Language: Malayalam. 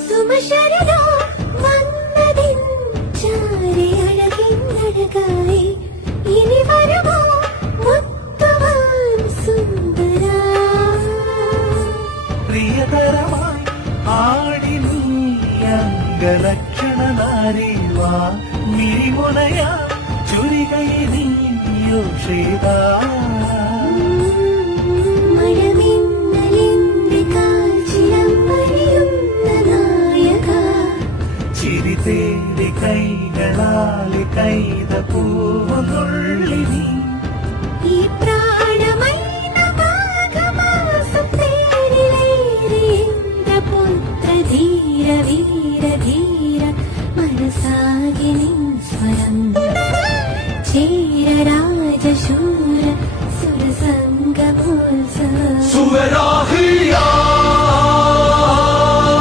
സുമശരദോ വന്നതിൻ ചാരയഴകിന്നഴകായി ഇനി വരുമോ മുത്തുവാൻ സുന്ദരാ പ്രിയതരമായി ആടി നീ അംഗലക്ഷണ നാരീവാ മിഴിമുനയാ ചുരികയിൽ നീയോ ശ്രീതാ മഴമിന്നലിന്റെ കാൽച്ചിലം പണിയുന്ന നായക ചിരി തേടി കൈകളാലെ കൈത പൂവുന്നുള്ളി നീ ഈ പ്രാണമൈന മാഘമാസം തേരിലേറി പുത്ര ധീരവീ